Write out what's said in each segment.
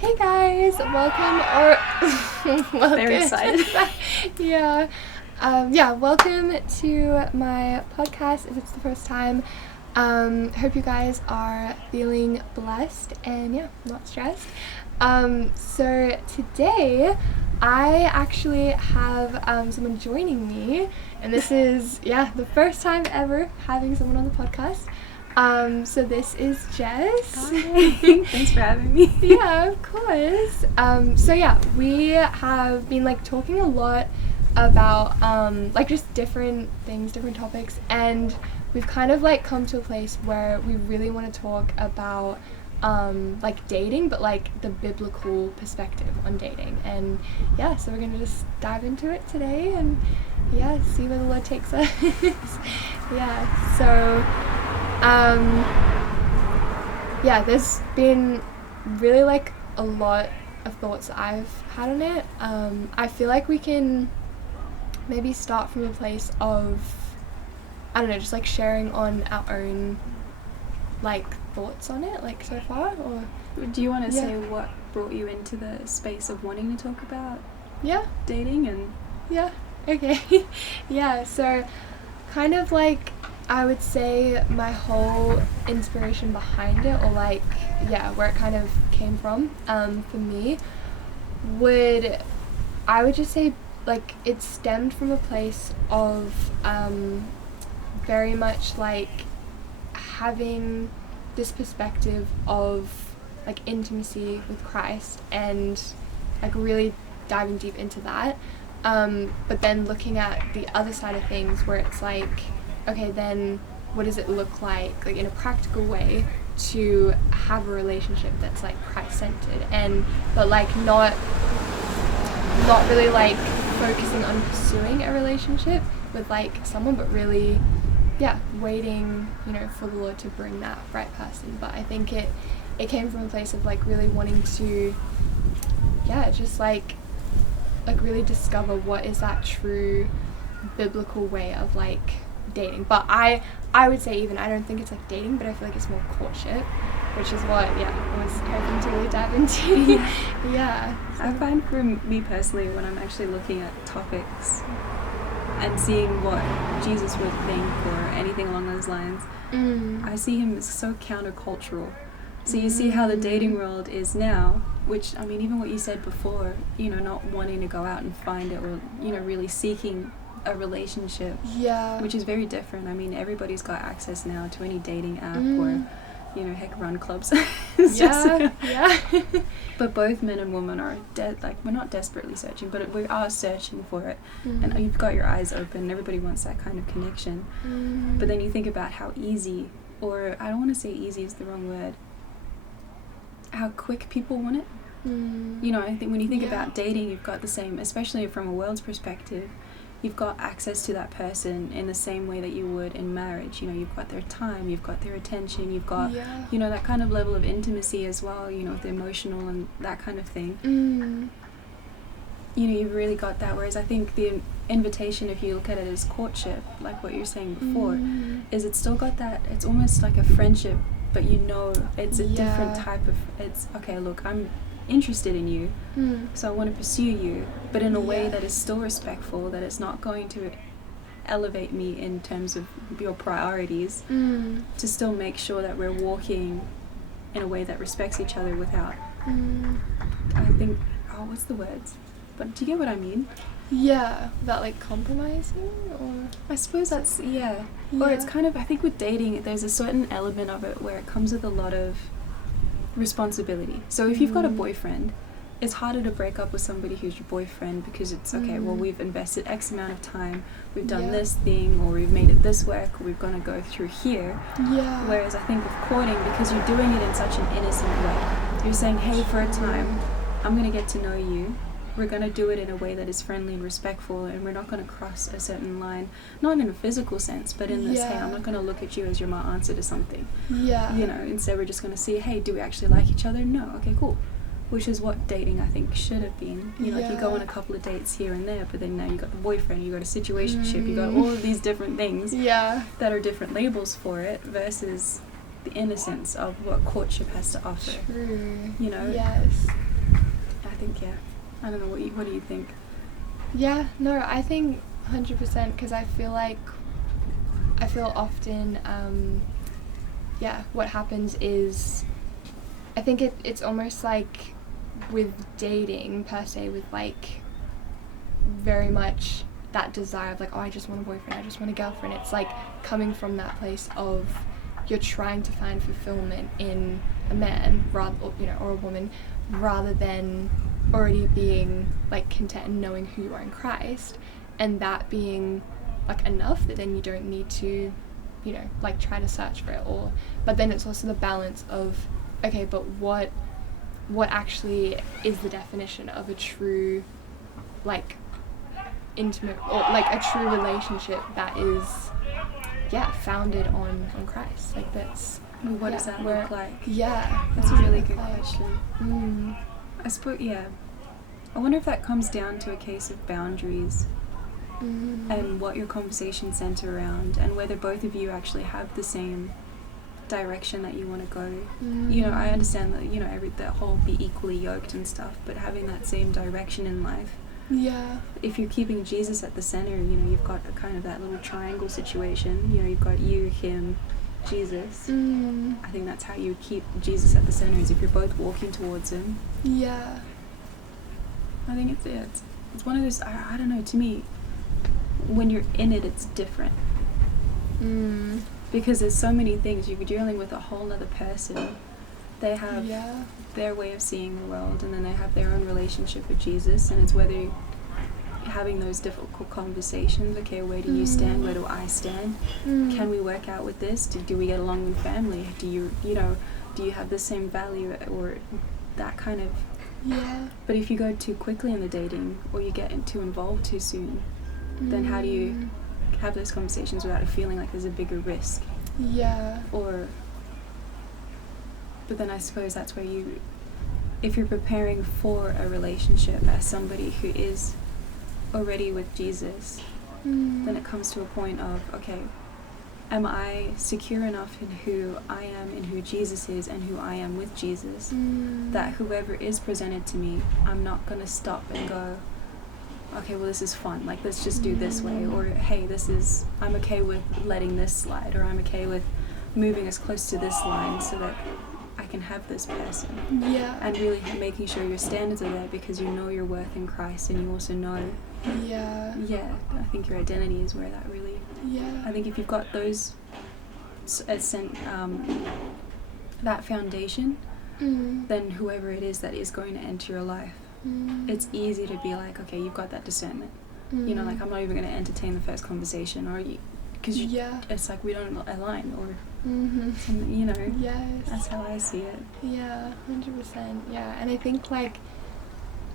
Hey guys, welcome. Very excited. Welcome to my podcast if it's the first time. Hope you guys are feeling blessed and not stressed. So today I actually have someone joining me, and this is the first time ever having someone on the podcast. So this is Jess. Hi. Thanks for having me. Yeah, of course. We have been talking a lot about just different things, different topics, and we've kind of come to a place where we really want to talk about dating, but the biblical perspective on dating. And so we're gonna just dive into it today and see where the Lord takes us. There's been really a lot of thoughts that I've had on it. I feel like we can maybe start from a place of, I don't know, just sharing on our own thoughts on it so far. Or do you want to say what brought you into the space of wanting to talk about dating? And okay. So kind of I would say my whole inspiration behind it, or where it kind of came from, for me, I would just say it stemmed from a place of very much having this perspective of intimacy with Christ and really diving deep into that, but then looking at the other side of things where it's okay, then what does it look like in a practical way to have a relationship that's Christ-centered, and but not really focusing on pursuing a relationship with someone, but really waiting for the Lord to bring that right person. But I think it came from a place of really wanting to just really discover what is that true biblical way of dating. But I would say, even I don't think it's dating, but I feel it's more courtship, which is what I was hoping to really dive into. I find for me personally, when I'm actually looking at topics and seeing what Jesus would think or anything along those lines, I see him as so countercultural. So you see how the dating world is now, which, I mean, even what you said before, not wanting to go out and find it, or really seeking a relationship, which is very different. I mean, everybody's got access now to any dating app or run clubs. But both men and women are we're not desperately searching, but we are searching for it. And you've got your eyes open. Everybody wants that kind of connection. But then you think about how easy, or I don't want to say easy is the wrong word, how quick people want it. I think when you think about dating, you've got the same, especially from a world's perspective, you've got access to that person in the same way that you would in marriage. You've got their time, you've got their attention, you've got that kind of level of intimacy as well, with the emotional and that kind of thing. You've really got that. Whereas I think the invitation, if you look at it as courtship, like what you're saying before, is it's still got that, it's almost like a friendship, but it's a different type of, it's, okay, look, I'm interested in you, so I want to pursue you, but in a way that is still respectful, that it's not going to elevate me in terms of your priorities, to still make sure that we're walking in a way that respects each other without, I think, what's the words? But do you get what I mean? Without compromising, or I suppose that's, or it's kind of, I think with dating, there's a certain element of it where it comes with a lot of responsibility. So if you've got a boyfriend, it's harder to break up with somebody who's your boyfriend, because it's okay, well, we've invested X amount of time, we've done this thing, or we've made it this work, or we're going to go through here. Whereas I think with courting, because you're doing it in such an innocent way, you're saying, hey, for a time, I'm going to get to know you, we're going to do it in a way that is friendly and respectful, and we're not going to cross a certain line, not in a physical sense, but in this, hey, I'm not going to look at you as you're my answer to something. Instead we're just going to see, hey, do we actually like each other? No. Okay, cool. Which is what dating, I think, should have been. You go on a couple of dates here and there, but then now you got the boyfriend, you got a situationship, you got all of these different things that are different labels for it, versus the innocence of what courtship has to offer. True. You know? Yes. yeah, I don't know, what do you think? Yeah, no, I think 100%, because I feel often, what happens is, I think it's almost like with dating per se, with like very much that desire of like, oh, I just want a boyfriend, I just want a girlfriend. It's like coming from that place of you're trying to find fulfillment in a man, rather, or a woman, rather than already being like content and knowing who you are in Christ, and that being like enough that then you don't need to, like try to search for it. Or but then it's also the balance of, okay, but what actually is the definition of a true like intimate, or like a true relationship that is founded on Christ? Like that's, what does that look like? That's a really good question. I suppose, I wonder if that comes down to a case of boundaries and what your conversation center around, and whether both of you actually have the same direction that you want to go. I understand that, the whole be equally yoked and stuff, but having that same direction in life. Yeah. If you're keeping Jesus at the center, you've got the kind of that little triangle situation. You've got you, him, Jesus. I think that's how you keep Jesus at the center, is if you're both walking towards him. Yeah. I think it's one of those, I don't know, to me, when you're in it, it's different. Because there's so many things. You're dealing with a whole other person. They have their way of seeing the world, and then they have their own relationship with Jesus, and it's whether you're having those difficult conversations. Okay, where do you stand? Where do I stand? Can we work out with this? Do we get along with family? Do you have the same value, or that kind of... But if you go too quickly in the dating, or you get too involved too soon, then how do you have those conversations without it feeling like there's a bigger risk? But then I suppose that's where if you're preparing for a relationship as somebody who is already with Jesus, then it comes to a point of, okay, am I secure enough in who I am and who Jesus is and who I am with Jesus, that whoever is presented to me, I'm not going to stop and go, okay, well, this is fun, like, let's just do this way, or hey, I'm okay with letting this slide, or I'm okay with moving as close to this line so that I can have this person. And really making sure your standards are there, because you know your worth in Christ, and you also know I think your identity is where that really I think if you've got those that foundation, then whoever it is that is going to enter your life, it's easy to be like, okay, you've got that discernment. Like, I'm not even going to entertain the first conversation, or because it's like we don't align, or that's how I see it. 100%. And I think, like,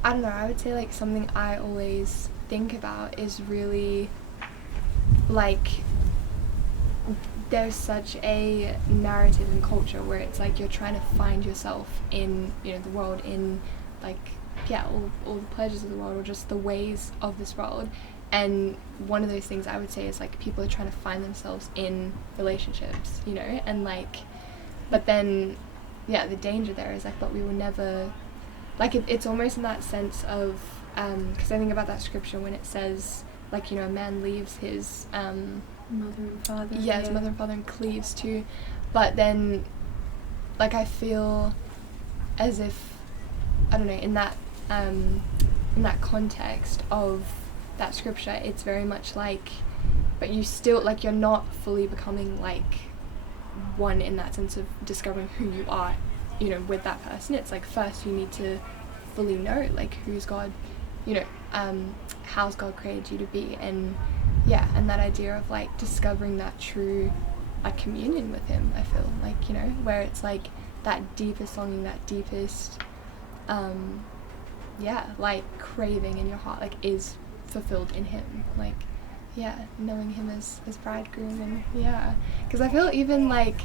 I don't know, I would say, like, something I always think about is really, like, there's such a narrative in culture where it's like you're trying to find yourself in, the world, in, like, all the pleasures of the world, or just the ways of this world. And one of those things I would say is, like, people are trying to find themselves in relationships, and, like, but then, the danger there is, like, but we will never, like, it's almost in that sense of, because I think about that scripture when it says, like, a man leaves his, mother and father. His mother and father, and cleaves to, but then, like, I feel as if, I don't know, in that context of that scripture, it's very much like, but you still, like, you're not fully becoming, like, one in that sense of discovering who you are, with that person. It's like, first you need to fully know, like, who's God, how's God created you to be, and and that idea of, like, discovering that true, like, communion with him, I feel like, where it's like that deepest longing, that deepest like, craving in your heart, like, is fulfilled in him, like, knowing him as bridegroom. And because I feel even, like,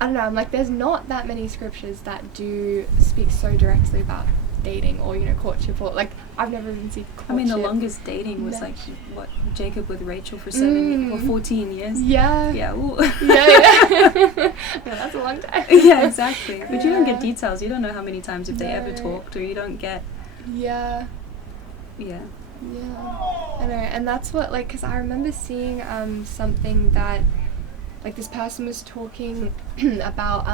I don't know, I'm like, there's not that many scriptures that do speak so directly about dating, or courtship, or, like, I've never even seen courtship. I mean, the longest dating was like Jacob with Rachel for 14 years. Ooh. That's a long time. Exactly. But you don't get details. You don't know how many times if they ever talked, or you don't get Yeah. Yeah. Yeah. I know, and that's what, like, because I remember seeing something that, like, this person was talking about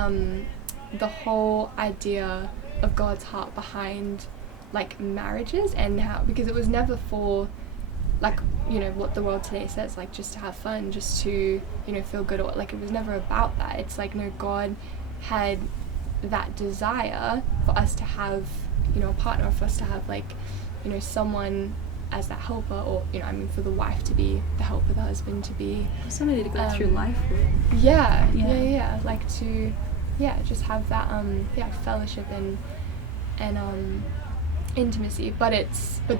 the whole idea of God's heart behind, like, marriages, and how, because it was never for, like, you know, what the world today says, like, just to have fun, just to, you know, feel good, or, like, it was never about that. It's like, no, God had that desire for us to have, you know, a partner, for us to have, like, you know, someone as that helper, or, you know, I mean, for the wife to be the helper, the husband to be somebody to go through life with. Yeah, like, to, yeah, just have that fellowship and intimacy, but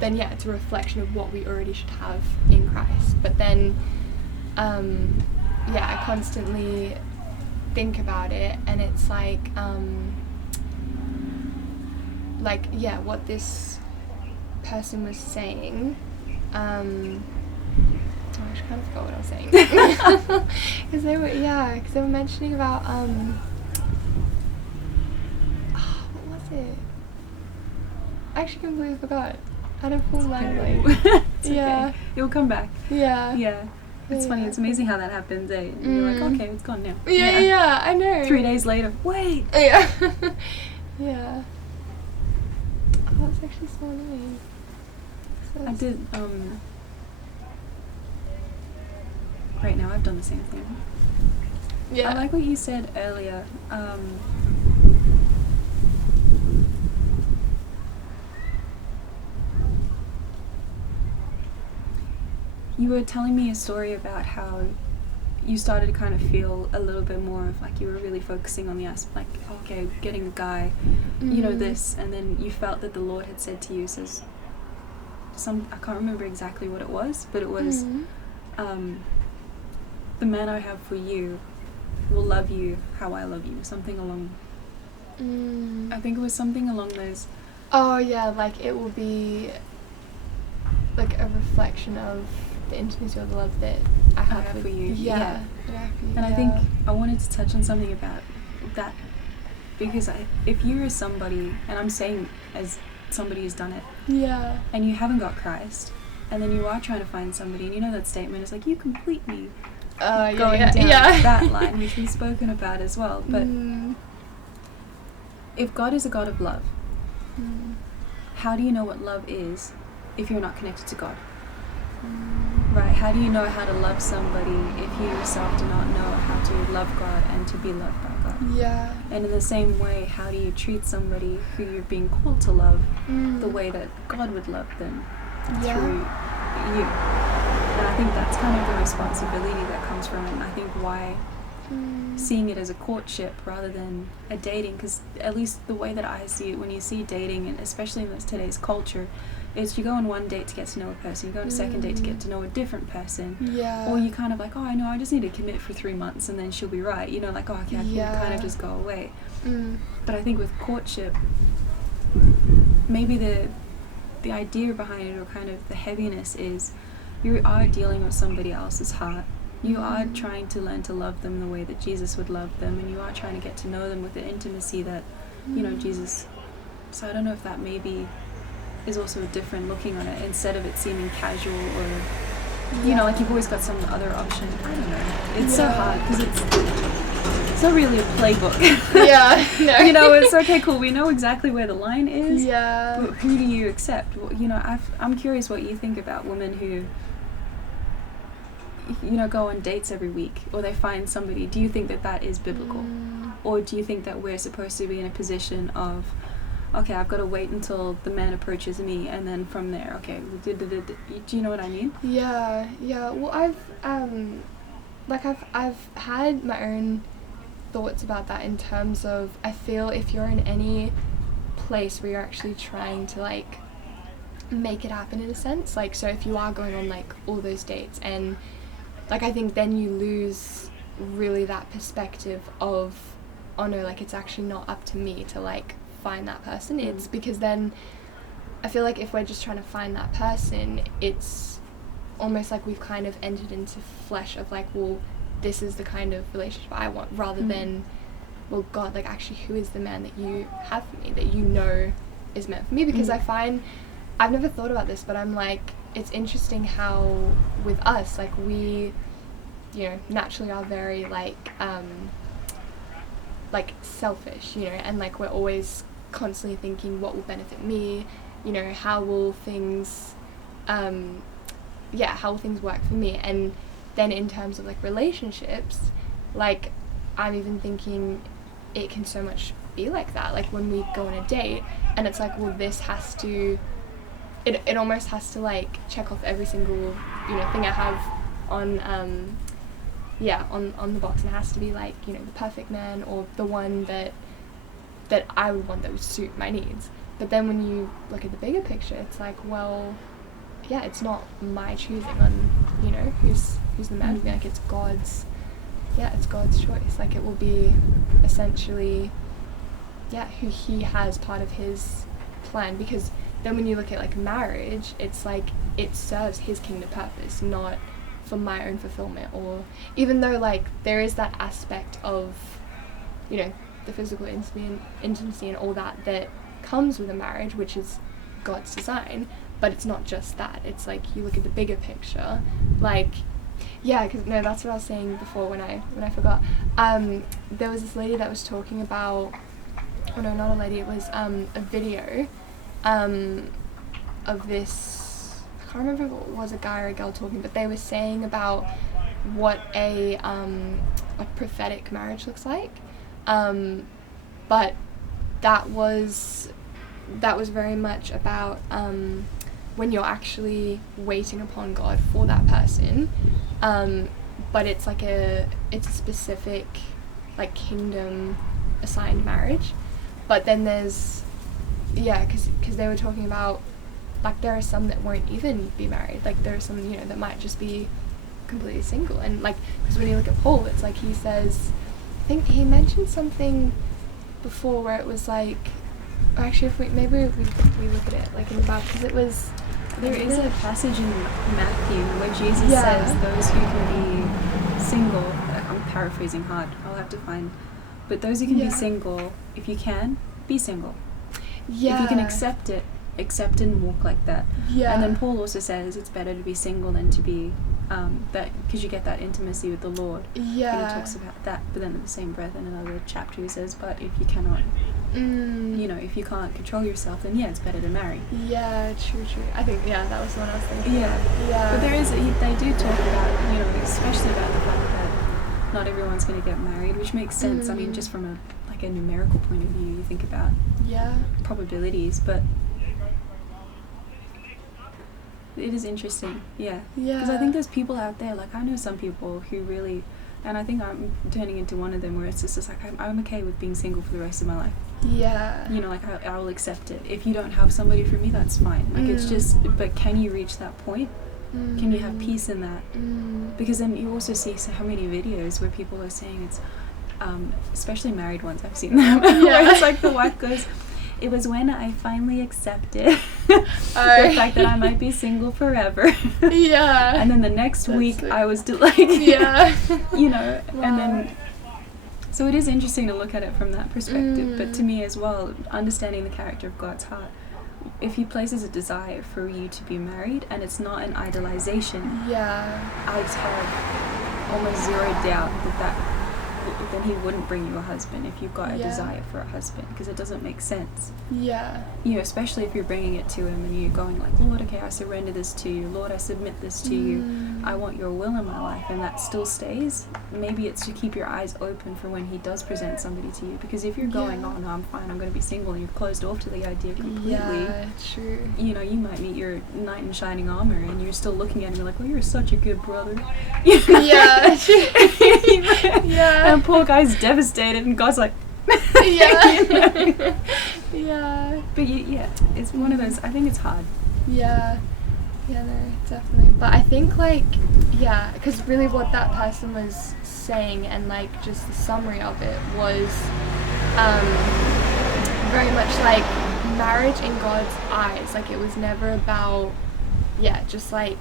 then it's a reflection of what we already should have in Christ. But then I constantly think about it, and it's like what this person was saying, I actually kind of forgot what I was saying, because they were mentioning about what was it? I actually completely forgot. I had a full mind blank. It's okay. It'll come back. Yeah. It's funny. It's amazing how that happens, eh? And you're like, okay, it's gone now. Yeah, I know. 3 days later, wait. Yeah. Yeah. Oh, it's actually so annoying. I did, right now I've done the same thing. Yeah. I like what you said earlier. You were telling me a story about how you started to kind of feel a little bit more of, like, you were really focusing on the aspect, like, okay, getting a guy, you know, this, and then you felt that the Lord had said to you, says, I can't remember exactly what it was, but it was, the man I have for you will love you how I love you, something along, I think it was something along those. Oh yeah, like, it will be like a reflection of the intimacy or the love that I have for you. Yeah. And I think I wanted to touch on something about that, because if you are somebody, and I'm saying as somebody who's done it, and you haven't got Christ, and then you are trying to find somebody, and you know that statement is like, you complete me, going down that line, which we've spoken about as well. But if God is a God of love, how do you know what love is if you're not connected to God? Right? How do you know how to love somebody if you yourself do not know how to love God and to be loved by God? Yeah. And in the same way, how do you treat somebody who you're being called to love the way that God would love them through you? And I think that's kind of the responsibility that comes from it. And I think why seeing it as a courtship rather than a dating, because at least the way that I see it, when you see dating, and especially in today's culture, is you go on one date to get to know a person, you go on a second date to get to know a different person, or you kind of like, oh, I know, I just need to commit for 3 months and then she'll be right, you know, like, oh, okay, I can kind of just go away. But I think with courtship, maybe the idea behind it, or kind of the heaviness, is you are dealing with somebody else's heart. You are trying to learn to love them the way that Jesus would love them, and you are trying to get to know them with the intimacy that, you know, Jesus. So I don't know if that maybe is also a different looking on it, instead of it seeming casual, or, you know, like you've always got some other option. I don't know. It's so hard, because it's not really a playbook. No. You know, it's okay, cool, we know exactly where the line is. Yeah. But who do you accept? Well, you know, I'm curious what you think about women who, you know, go on dates every week, or they find somebody. Do you think that that is biblical? Or do you think that we're supposed to be in a position of, okay, I've got to wait until the man approaches me, and then from there, okay, do you know what I mean? Yeah. Well, I've had my own thoughts about that, in terms of, I feel if you're in any place where you're actually trying to, like, make it happen in a sense, like, so if you are going on, like, all those dates, and, like, I think then you lose really that perspective of, oh no, like, it's actually not up to me to, like, find that person. It's because then I feel like if we're just trying to find that person, it's almost like we've kind of entered into flesh of, like, well, this is the kind of relationship I want, rather than, well, God, like, actually, who is the man that you have for me, that you know is meant for me, because I find, I've never thought about this, but I'm like, it's interesting how with us, like we, you know, naturally are very like selfish, you know, and like we're always constantly thinking what will benefit me, you know, how will things work for me. And then in terms of like relationships, like I'm even thinking it can so much be like that, like when we go on a date and it's like, well, this has to, it almost has to like check off every single, you know, thing I have on on the box, and it has to be like, you know, the perfect man or the one that I would want, that would suit my needs. But then when you look at the bigger picture, it's like, well, yeah, it's not my choosing on, you know, who's the man for me. Like it's God's choice. Like it will be essentially, who he has part of his plan. Because then when you look at like marriage, it's like it serves his kingdom purpose, not for my own fulfillment. Or even though like there is that aspect of, you know, the physical intimacy and all that comes with a marriage, which is God's design, but it's not just that. It's like you look at the bigger picture, like that's what I was saying before when I forgot. There was this lady that was talking about, oh no, not a lady, it was a video of this, I can't remember if it was a guy or a girl talking, but they were saying about what a prophetic marriage looks like. But that was very much about when you're actually waiting upon God for that person, but it's like it's a specific like kingdom assigned marriage. But then there's because they were talking about like there are some that won't even be married, like there are some, you know, that might just be completely single. And like, because when you look at Paul, it's like he says, I think he mentioned something before where it was like, actually if we look at it like in the Bible, because it was, there is a passage in Matthew where Jesus says those who can be single, I'm paraphrasing hard, I'll have to find, but those who can be single, if you can, be single. If you can accept it and walk like that. And then Paul also says it's better to be single than to be that, because you get that intimacy with the Lord. And he talks about that, but then in the same breath in another chapter he says, but if you cannot, you know, if you can't control yourself, then it's better to marry. True. I think that was the one I was thinking. But there is, they do talk about, you know, especially about the fact that not everyone's going to get married, which makes sense. I mean, just from a numerical point of view, you think about probabilities, but it is interesting, because I think there's people out there, like I know some people who really, and I think I'm turning into one of them, where it's just like I'm okay with being single for the rest of my life. You know, like I will accept it. If you don't have somebody for me, that's fine. Like it's just, but can you reach that point? Can you have peace in that? Because then you also see so many videos where people are saying it's, especially married ones, I've seen them, where it's like the wife goes, it was when I finally accepted the fact that I might be single forever. And then the next week I was like, you know, and then, so it is interesting to look at it from that perspective. But to me as well, understanding the character of God's heart, if he places a desire for you to be married and it's not an idolization, I have almost zero doubt that then he wouldn't bring you a husband if you've got a desire for a husband, because it doesn't make sense. You know, especially if you're bringing it to him and you're going like, Lord, okay, I surrender this to you. Lord, I submit this to you. I want your will in my life, and that still stays. Maybe it's to keep your eyes open for when he does present somebody to you, because if you're going, oh no, I'm fine, I'm going to be single, and you're closed off to the idea completely, true. You know, you might meet your knight in shining armor and you're still looking at him like, oh, you're such a good brother. True. And poor guy's devastated, and God's like, you know? But it's one of those, I think it's hard. No, definitely. But I think like, because really what that person was saying, and like just the summary of it was very much like marriage in God's eyes. Like it was never about, just like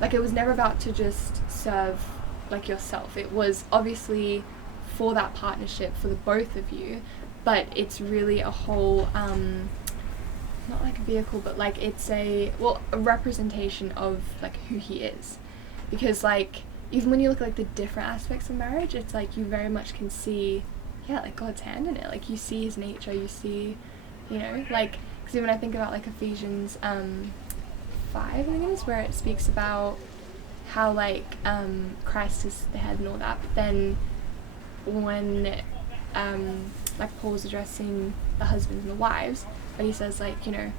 it was never about to just serve like yourself. It was obviously for that partnership for the both of you, but it's really a whole not like a vehicle, but like it's a representation of like who he is, because like even when you look at like the different aspects of marriage, it's like you very much can see like God's hand in it. Like you see his nature, you see, you know, like, because even I think about like Ephesians 5, I think it is, where it speaks about how like Christ is the head and all that, but then when like Paul's addressing the husbands and the wives, and he says like, you know,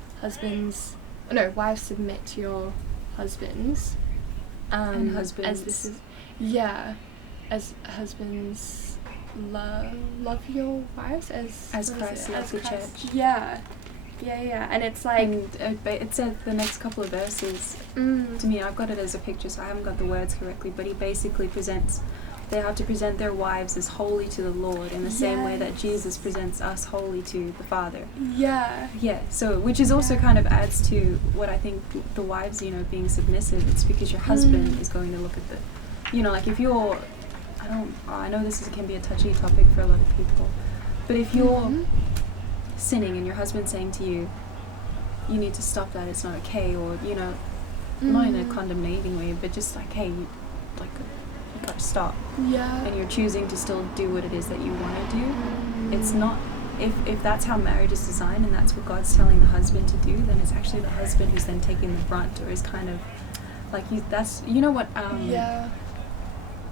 wives submit to your husbands, and husbands as this is as husbands love your wives as Christ loves the church. And it's like, and it said the next couple of verses, to me, I've got it as a picture, so I haven't got the words correctly, but he basically they have to present their wives as holy to the Lord in the same way that Jesus presents us holy to the Father. So which is also kind of adds to what I think the wives, you know, being submissive. It's because your husband is going to look at the, you know, like if you're, I know this can be a touchy topic for a lot of people, but if you're sinning and your husband's saying to you, you need to stop that, it's not okay, or, you know, not in a condemnating way, but just like, hey, you gotta stop, and you're choosing to still do what it is that you want to do. It's not, if that's how marriage is designed and that's what God's telling the husband to do, then it's actually the husband who's then taking the brunt, or is kind of like, that's, you know what,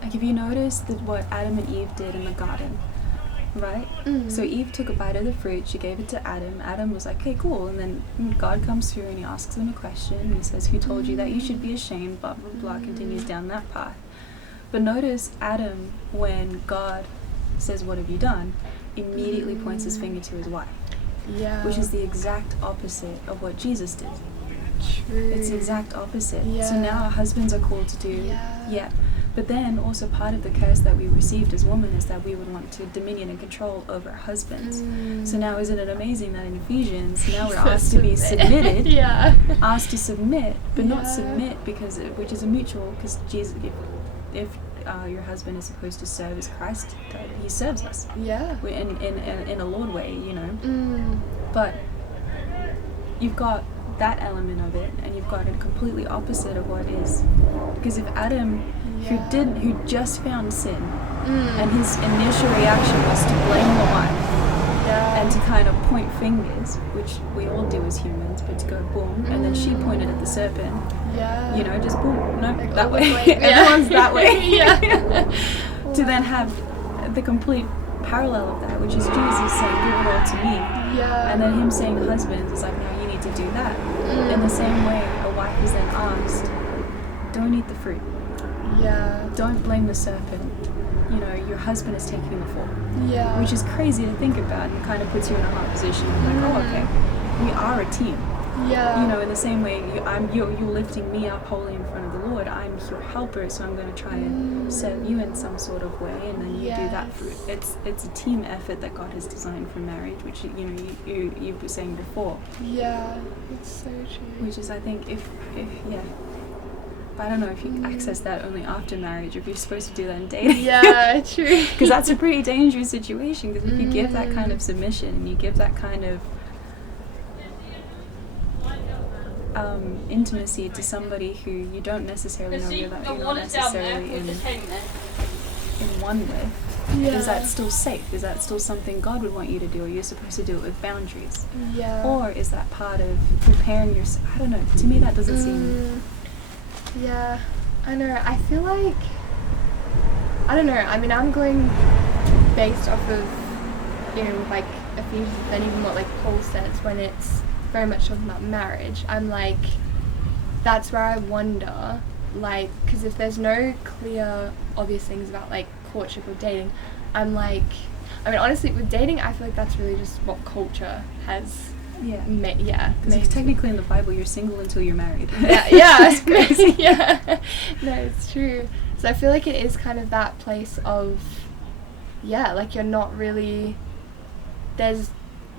like if you notice that what Adam and Eve did in the garden, right? So Eve took a bite of the fruit, she gave it to Adam. Adam was like, okay, cool. And then God comes through and he asks him a question. He says, who told you that you should be ashamed? Blah, blah, blah, continues down that path. But notice Adam, when God says, what have you done? Immediately points his finger to his wife. Which is the exact opposite of what Jesus did. True. It's the exact opposite. So now our husbands are called to do, but then also part of the curse that we received as women is that we would want to dominion and control over our husbands. So now isn't it amazing that in Ephesians, now we're asked to be submitted, asked to submit, but not submit which is a mutual, because Jesus, if your husband is supposed to serve as Christ, he serves us. In a Lord way, you know. But you've got that element of it, and you've got a completely opposite of what is, because if Adam, who just found sin, and his initial reaction was to blame the wife, and to kind of point fingers, which we all do as humans, but to go boom, and then she pointed at the serpent, you know, just boom, no, like that way, everyone's that way, to then have the complete parallel of that, which is Jesus saying, give it all to me, and then him saying, husbands, is like, no, you need to do that. In the same way, a wife is then asked, don't eat the fruit, don't blame the serpent, you know, your husband is taking the fall, which is crazy to think about, and kind of puts you in a hard position, like, oh, okay, we are a team. You know, in the same way, you're lifting me up holy in front of the Lord. I'm your helper, so I'm going to try and serve you in some sort of way, and then you do that fruit. It's a team effort that God has designed for marriage, which, you know, you were saying before. It's so true. Which is, I think, if but I don't know if you access that only after marriage, or if you're supposed to do that in dating. True. Because that's a pretty dangerous situation, because if you give that kind of submission, and you give that kind of intimacy to somebody who you don't necessarily know, you're not necessarily in one with, is that still safe? Is that still something God would want you to do, or you're supposed to do it with boundaries? Or is that part of preparing yourself? I don't know. To me, that doesn't seem... I know. I feel like, I don't know. I mean, I'm going based off of, you know, like Ephesians, and even what like Paul says when it's very much talking about marriage. I'm like, that's where I wonder, like, because if there's no clear, obvious things about like courtship or dating, I'm like, I mean, honestly, with dating, I feel like that's really just what culture has. Because technically in the Bible, you're single until you're married. It's crazy. No, it's true. So I feel like it is kind of that place of, like you're not really, there's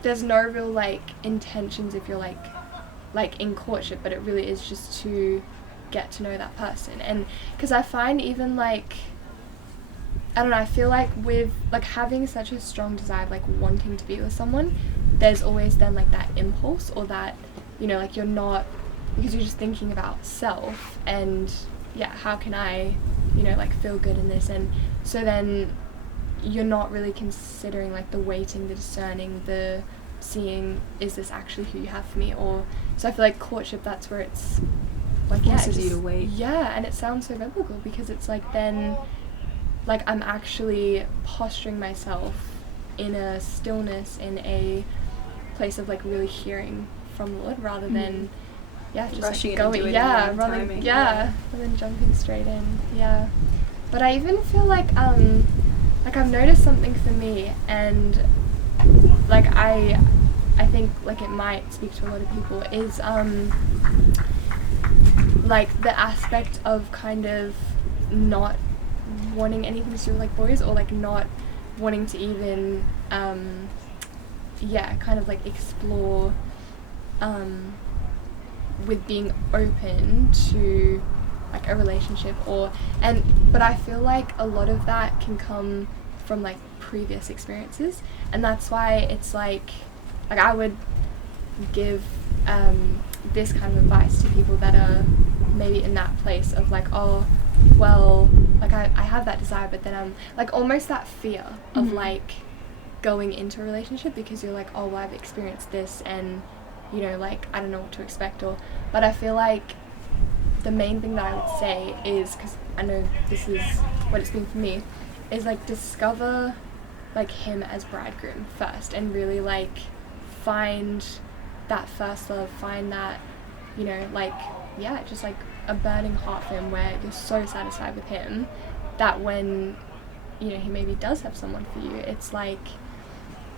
no real like intentions if you're like in courtship, but it really is just to get to know that person. And because I find even like, I don't know, I feel like with like having such a strong desire of like wanting to be with someone, there's always then like that impulse, or that, you know, like you're not, because you're just thinking about self and how can I, you know, like feel good in this. And so then you're not really considering like the waiting, the discerning, the seeing, is this actually who you have for me? Or so I feel like courtship, that's where it's like forces you to wait. And it sounds so biblical, because it's like then like I'm actually posturing myself in a stillness, in a place of like really hearing from the Lord, rather than just rushing like going rather than jumping straight in. But I even feel like I've noticed something for me, and like I think like it might speak to a lot of people, is like the aspect of kind of not wanting anything to do with like boys, or like not wanting to even kind of like explore with being open to like a relationship, but I feel like a lot of that can come from like previous experiences, and that's why it's like I would give this kind of advice to people that are maybe in that place of like, oh well, like I have that desire, but then I'm like almost that fear of like going into a relationship, because you're like, oh well, I've experienced this, and you know, like I don't know what to expect. But I feel like the main thing that I would say is, because I know this is what it's been for me, is like discover like him as bridegroom first, and really like find that first love, find that, you know, like just like a burning heart for him, where you're so satisfied with him that when, you know, he maybe does have someone for you, it's like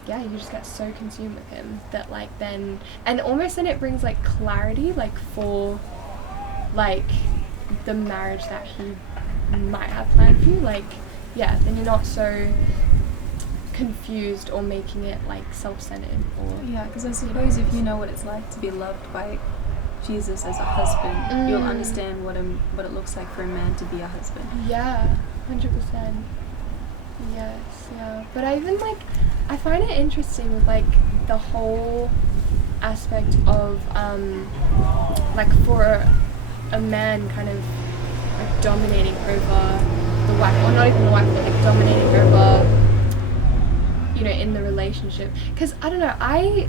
you just get so consumed with him that like then, and almost then it brings like clarity like for like the marriage that he might have planned for you, like then you're not so confused or making it like self-centered, or because I suppose if you know what it's like to be loved by Jesus as a husband, you'll understand what it looks like for a man to be a husband. 100%. Yes. But I even like, I find it interesting with like the whole aspect of like for a man kind of like dominating over the wife, or not even the wife, but like dominating over, you know, in the relationship. Because I don't know, I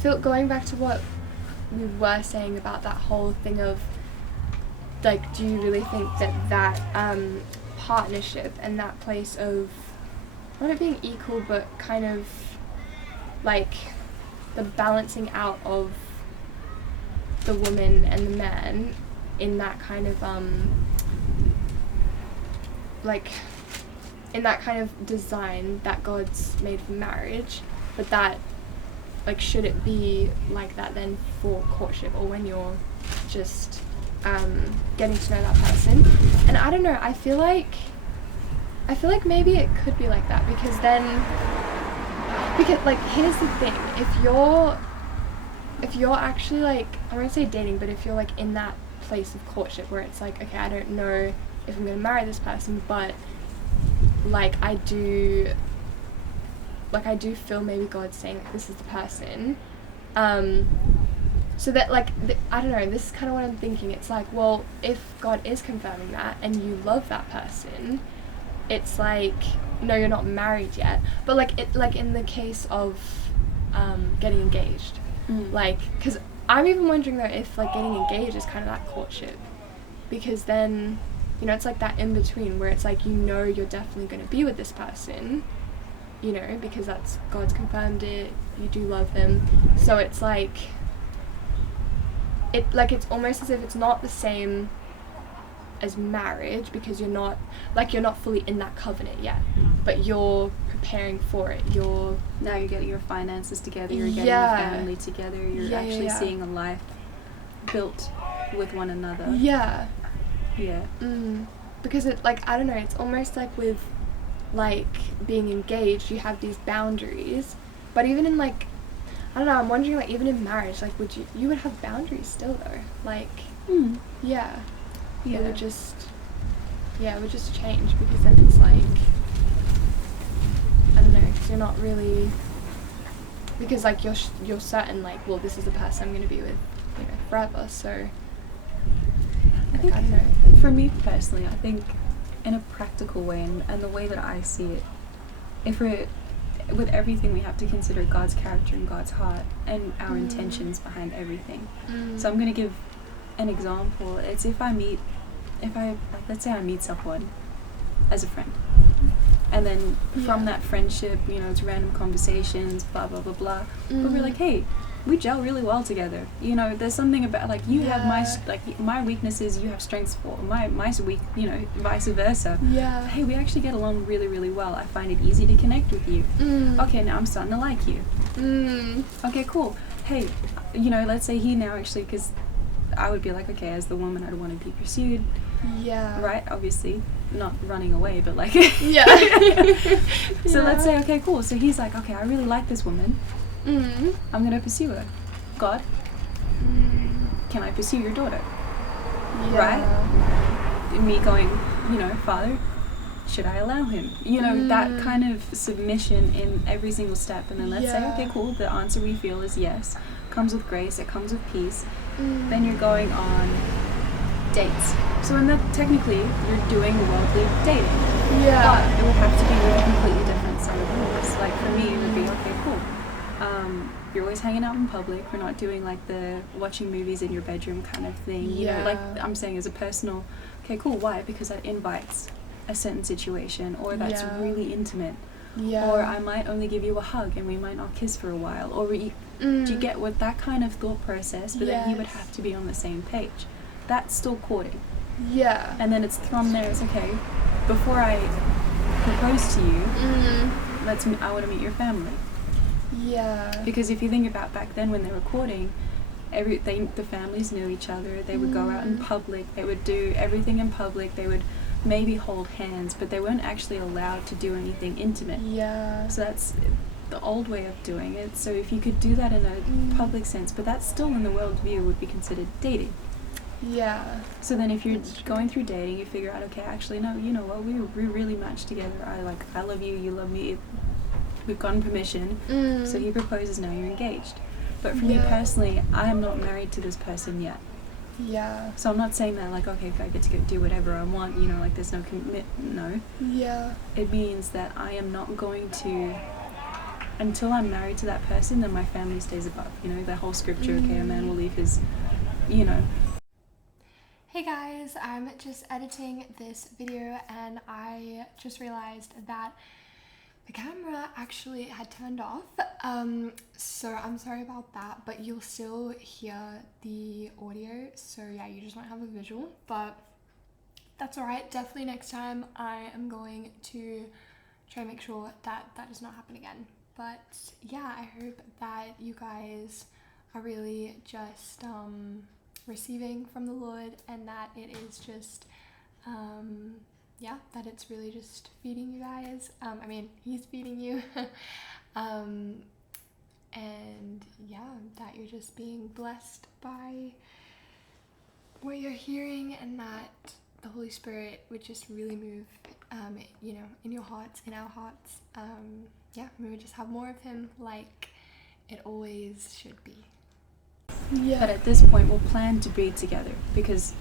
feel, going back to what we were saying about that whole thing of like, do you really think that partnership and that place of not it being equal, but kind of like the balancing out of the woman and the man in that kind of like in that kind of design that God's made for marriage, but that like should it be like that then for courtship, or when you're just getting to know that person? And I don't know, I feel like maybe it could be like that, because like here's the thing, if you're actually like, I won't say dating, but if you're like in that place of courtship where it's like, okay, I don't know if I'm gonna marry this person, but like I do feel maybe God's saying like, this is the person, so that like I don't know, this is kind of what I'm thinking. It's like, well, if God is confirming that and you love that person, it's like, no, you're not married yet, but like it, like in the case of getting engaged, like, because I'm even wondering though if like getting engaged is kind of that courtship, because then, you know, it's like that in between where it's like, you know, you're definitely going to be with this person, you know, because that's God's confirmed it, you do love them, so it's like it's almost as if it's not the same as marriage, because you're not fully in that covenant yet, but you're preparing for it. You're getting your finances together, you're getting your family together, you're actually seeing a life built with one another. Because it, like, I don't know, it's almost like with like being engaged, you have these boundaries, but even in like, I don't know, I'm wondering like even in marriage, like you would have boundaries still though, like it would just change, because then it's like, I don't know, because you're not really, because like you're certain like, well, this is the person I'm going to be with, you know, forever. So I think, I don't know. for me personally, I think in a practical way and the way that I see it, if we're with everything, we have to consider God's character and God's heart and our intentions behind everything. So I'm going to give an example. It's if let's say I meet someone as a friend, and then from that friendship, you know, it's random conversations, blah blah blah blah, but we're like, hey, we gel really well together. You know, there's something about like you have my weaknesses, you have strengths for my weak, you know, vice versa. Yeah. Hey, we actually get along really really well. I find it easy to connect with you. Okay, now I'm starting to like you. Okay, cool. Hey, you know, let's say he now actually, because I would be like, okay, as the woman, I'd want to be pursued. Yeah. Right? Obviously, not running away, but like. Yeah. So let's say, okay, cool. So he's like, okay, I really like this woman. I'm gonna pursue her. God, can I pursue your daughter? Right? Me going, you know, Father, should I allow him? You know, that kind of submission in every single step. And then let's say, okay, cool, the answer we feel is yes. Comes with grace, it comes with peace. Then you're going on dates. So in that, technically, you're doing worldly dating. Yeah. But it will have to be with a completely different set of rules. Like for me, it would be, okay, cool. You're always hanging out in public. We're not doing like the watching movies in your bedroom kind of thing. You know, like I'm saying as a personal, okay, cool, why? Because that invites a certain situation, or that's really intimate. Yeah. Or I might only give you a hug and we might not kiss for a while. Or do you get what that kind of thought process? But then he would have to be on the same page. That's still courting. Yeah. And then it's from there, it's okay, before I propose to you, I want to meet your family. Yeah. Because if you think about back then when they were courting, the families knew each other. They would go out in public. They would do everything in public. They would maybe hold hands, but they weren't actually allowed to do anything intimate. Yeah. So that's the old way of doing it. So if you could do that in a public sense, but that's still in the world view would be considered dating. Yeah. So then if you're going through dating, you figure out, okay, actually, no, you know what, we really match together. I love you, you love me. We've gotten permission. So he proposes, now you're engaged. But for me personally, I am not married to this person yet. Yeah. So I'm not saying that like, okay, I get to go do whatever I want, you know, like there's no no. Yeah. It means that I am not going to, until I'm married to that person, then my family stays above. You know, that whole scripture, okay, a man will leave his, you know. Hey guys, I'm just editing this video and I just realized that the camera actually had turned off, so I'm sorry about that, but you'll still hear the audio, so yeah, you just won't have a visual, but that's alright. Definitely next time I am going to try to make sure that that does not happen again. But yeah, I hope that you guys are really just receiving from the Lord, and that it is just that it's really just feeding you guys. I mean, he's feeding you. And yeah, that you're just being blessed by what you're hearing, and that the Holy Spirit would just really move, you know, in your hearts, in our hearts. We would just have more of him like it always should be. Yeah. But at this point, we'll plan to be together, because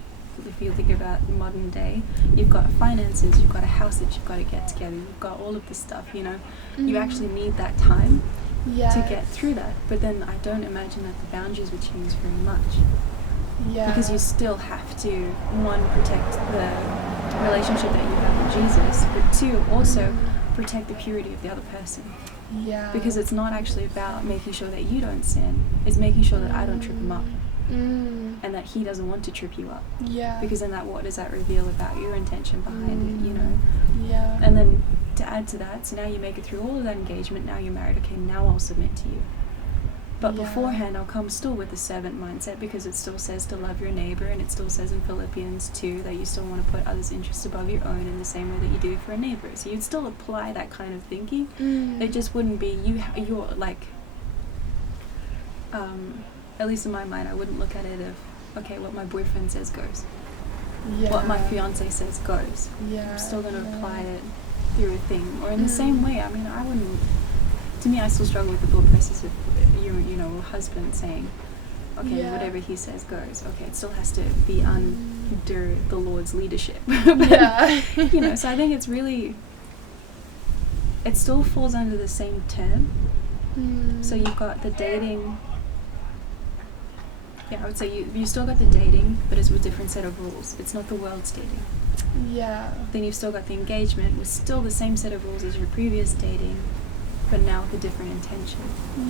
if you think about modern day, you've got finances, you've got a house that you've got to get together, you've got all of this stuff, you know. You actually need that time to get through that. But then I don't imagine that the boundaries would change very much. Yeah. Because you still have to, one, protect the relationship that you have with Jesus, but two, also protect the purity of the other person. Yeah. Because it's not actually about making sure that you don't sin, it's making sure that I don't trip him up. And that he doesn't want to trip you up. Yeah. Because then what does that reveal about your intention behind it, you know? Yeah. And then to add to that, so now you make it through all of that engagement, now you're married, okay, now I'll submit to you. But beforehand, I'll come still with the servant mindset, because it still says to love your neighbor, and it still says in Philippians 2 that you still want to put others' interests above your own in the same way that you do for a neighbor. So you'd still apply that kind of thinking. It just wouldn't be you're like, at least in my mind, I wouldn't look at it of, okay, what my boyfriend says goes. Yeah. What my fiance says goes. Yeah. I'm still going to apply it through a thing. Or in the same way, I mean, I wouldn't, to me, I still struggle with the thought process of a husband saying, okay, whatever he says goes. Okay, it still has to be under the Lord's leadership. But, so I think it's really, it still falls under the same term. So you've got the dating. Yeah, I would say you still got the dating, but it's with a different set of rules. It's not the world's dating. Yeah. Then you've still got the engagement with still the same set of rules as your previous dating, but now with a different intention.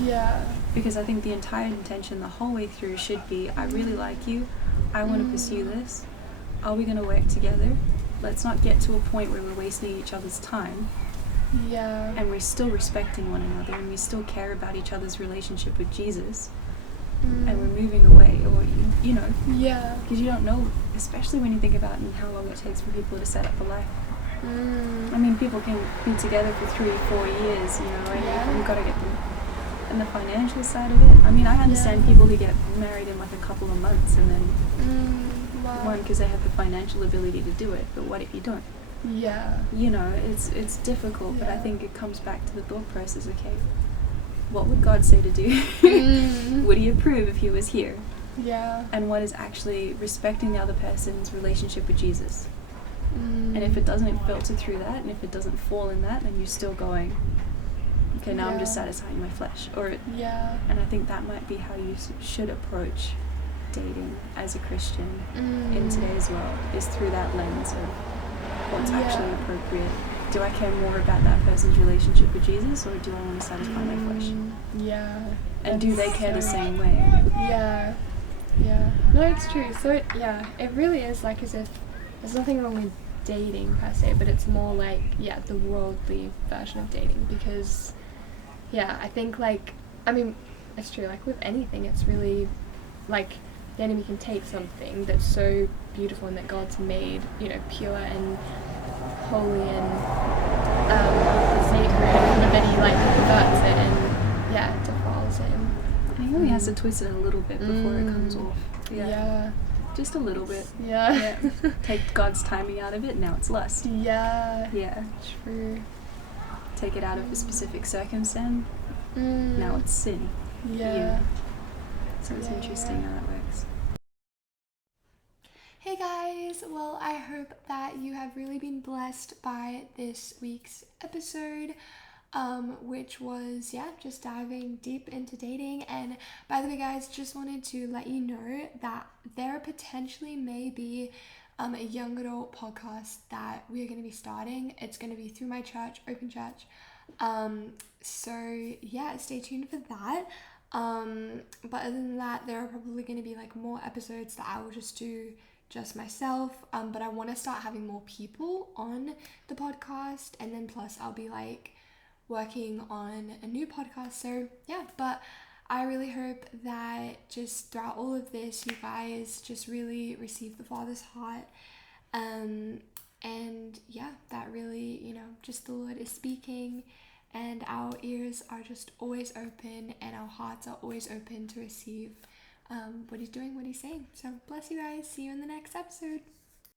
Yeah. Because I think the entire intention the whole way through should be, I really like you, I want to pursue this, are we going to work together? Let's not get to a point where we're wasting each other's time. Yeah. And we're still respecting one another, and we still care about each other's relationship with Jesus. And we're moving away, or Yeah. because you don't know, especially when you think about how long it takes for people to set up a life. I mean, people can be together for 3-4 years, and you've got to get them. And the financial side of it, I mean, I understand people who get married in like a couple of months, and then one, because they have the financial ability to do it, but what if you don't? Yeah. It's difficult, but I think it comes back to the thought process. Okay, what would God say to do? Would he approve if he was here? Yeah. And what is actually respecting the other person's relationship with Jesus? And if it doesn't filter through that, and if it doesn't fall in that, then you're still going, okay, now I'm just satisfying my flesh. And I think that might be how you should approach dating as a Christian in today's world, is through that lens of what's actually appropriate. Do I care more about that person's relationship with Jesus, or do I want to satisfy my flesh? Yeah. And do they care the same way? Yeah. Yeah. No, it's true. So it really is like as if there's nothing wrong with dating per se, but it's more like, the worldly version of dating, because, I think it's true, like with anything, it's really, like, the enemy can take something that's so beautiful and that God's made, pure and holy and sacred, and then he, like, perverts it and, defiles it. And he only has to twist it a little bit before it comes off. Yeah. Just a little bit. Yeah. Take God's timing out of it, now it's lust. Yeah. Yeah. True. Take it out of a specific circumstance, now it's sin. Yeah. So it's interesting how that works. Hey guys, well, I hope that you have really been blessed by this week's episode, which was, just diving deep into dating. And by the way, guys, just wanted to let you know that there potentially may be a young adult podcast that we are going to be starting. It's going to be through my church, Open Church. So stay tuned for that. But other than that, there are probably going to be like more episodes that I will just do just myself, but I want to start having more people on the podcast, and then plus I'll be like working on a new podcast. So but I really hope that just throughout all of this, you guys just really receive the Father's heart, and that really, just the Lord is speaking, and our ears are just always open, and our hearts are always open to receive what he's doing, what he's saying. So bless you guys. See you in the next episode.